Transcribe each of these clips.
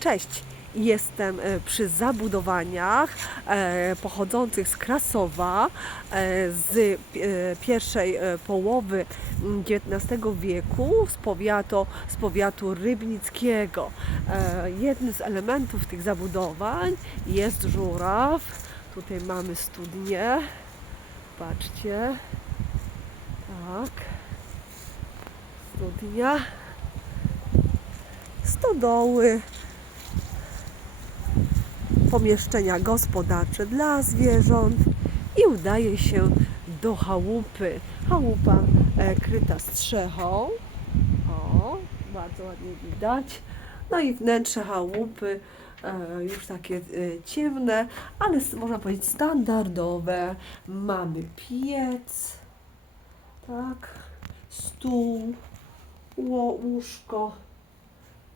Cześć! Jestem e, przy zabudowaniach e, pochodzących z Krasowa e, z pierwszej połowy XIX wieku z powiatu, z powiatu rybnickiego. Jednym z elementów tych zabudowań jest żuraw. Tutaj mamy studnię. Patrzcie. Tak. Studnia. Stodoły. Pomieszczenia gospodarcze dla zwierząt. I udaje się do chałupy. Chałupa e, kryta strzechą. O, bardzo ładnie widać. No i wnętrze chałupy e, już takie e, ciemne, ale można powiedzieć standardowe. Mamy piec, tak, stół, łóżko,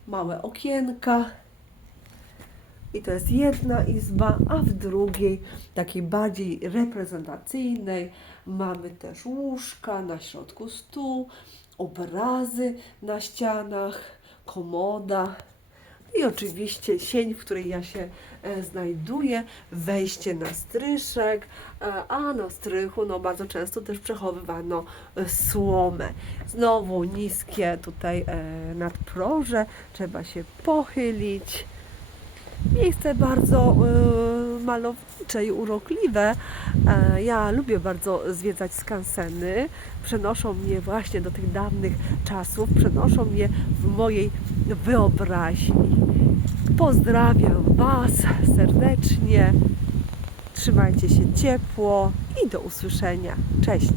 małe okienka. I to jest jedna izba, a w drugiej, takiej bardziej reprezentacyjnej, mamy też łóżka, na środku stół, obrazy na ścianach, komoda i oczywiście sień, w której ja się e, znajduję, wejście na stryszek, e, a na strychu no, bardzo często też przechowywano e, słomę. Znowu niskie tutaj nadproże, trzeba się pochylić. Miejsce bardzo y, malownicze i urokliwe. E, ja lubię bardzo zwiedzać skanseny. Przenoszą mnie właśnie do tych dawnych czasów, przenoszą mnie w mojej wyobraźni. Pozdrawiam Was serdecznie. Trzymajcie się ciepło i do usłyszenia. Cześć!